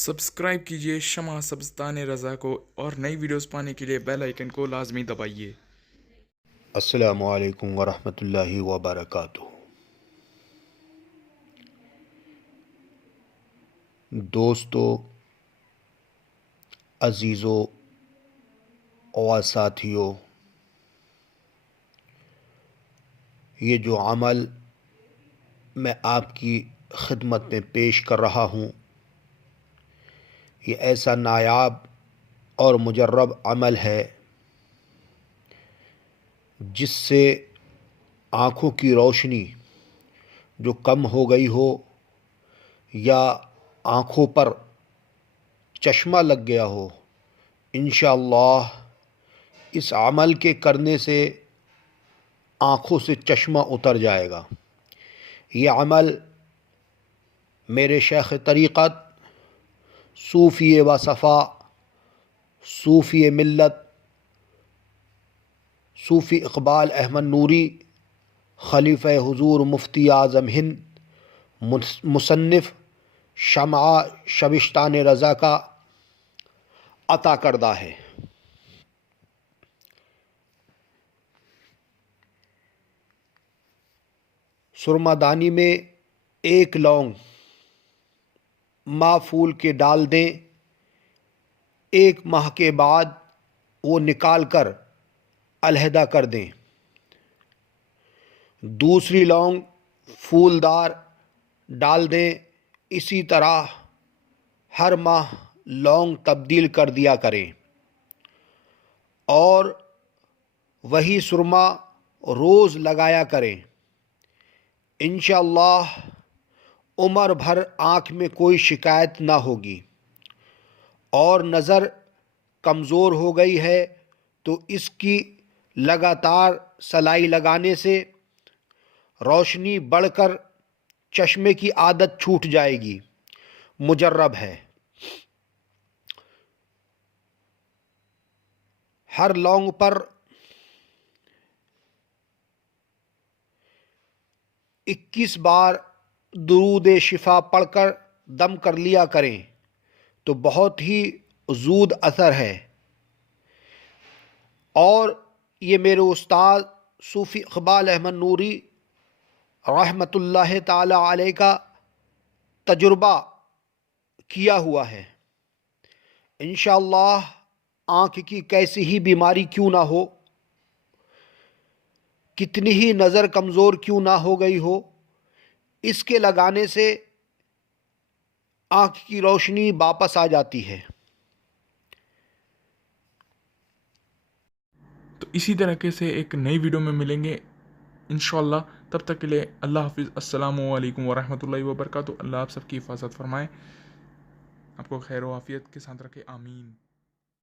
Subscribe کیجیے شمع سبزتان رضا کو اور نئی ویڈیوز پانے کے لیے بیل آئیکن کو لازمی دبائیے۔ السلام علیکم ورحمۃ اللہ وبرکاتہ۔ دوستو، عزیزو اور ساتھیو، یہ جو عمل میں آپ کی خدمت میں پیش کر رہا ہوں، یہ ایسا نایاب اور مجرب عمل ہے جس سے آنکھوں کی روشنی جو کم ہو گئی ہو یا آنکھوں پر چشمہ لگ گیا ہو، انشاءاللہ اس عمل کے کرنے سے آنکھوں سے چشمہ اتر جائے گا۔ یہ عمل میرے شیخ طریقت، صوفی وصفا، صوفی ملت، صوفی اقبال احمد نوری، خلیفہ حضور مفتی اعظم ہند، مصنف شمع سبزتان رضا کا عطا کردہ ہے۔ سرما دانی میں 1 لونگ ماہ پھول کے ڈال دیں، 1 ماہ کے بعد وہ نکال کر علیحدہ کر دیں۔ دوسری لونگ پھولدار ڈال دیں، اسی طرح ہر ماہ لونگ تبدیل کر دیا کریں، اور وہی سرما روز لگایا کریں۔ انشاءاللہ عمر بھر آنکھ میں کوئی شکایت نہ ہوگی۔ اور نظر کمزور ہو گئی ہے تو اس کی لگاتار سلائی لگانے سے روشنی بڑھ کر چشمے کی عادت چھوٹ جائے گی۔ مجرب ہے۔ ہر لونگ پر 21 بار درود شفا پڑھ کر دم کر لیا کریں تو بہت ہی زود اثر ہے۔ اور یہ میرے استاد صوفی اقبال احمد نوری رحمۃ اللہ تعالی علیہ کا تجربہ کیا ہوا ہے۔ انشاءاللہ آنکھ کی کیسی ہی بیماری کیوں نہ ہو، کتنی ہی نظر کمزور کیوں نہ ہو گئی ہو، اس کے لگانے سے آنکھ کی روشنی واپس آ جاتی ہے۔ تو اسی طریقے سے ایک نئی ویڈیو میں ملیں گے انشاءاللہ۔ تب تک کے لیے اللہ حافظ۔ السلام علیکم ورحمۃ اللہ وبرکاتہ۔ اللہ آپ سب کی حفاظت فرمائے، آپ کو خیر و عافیت کے ساتھ رکھے، آمین۔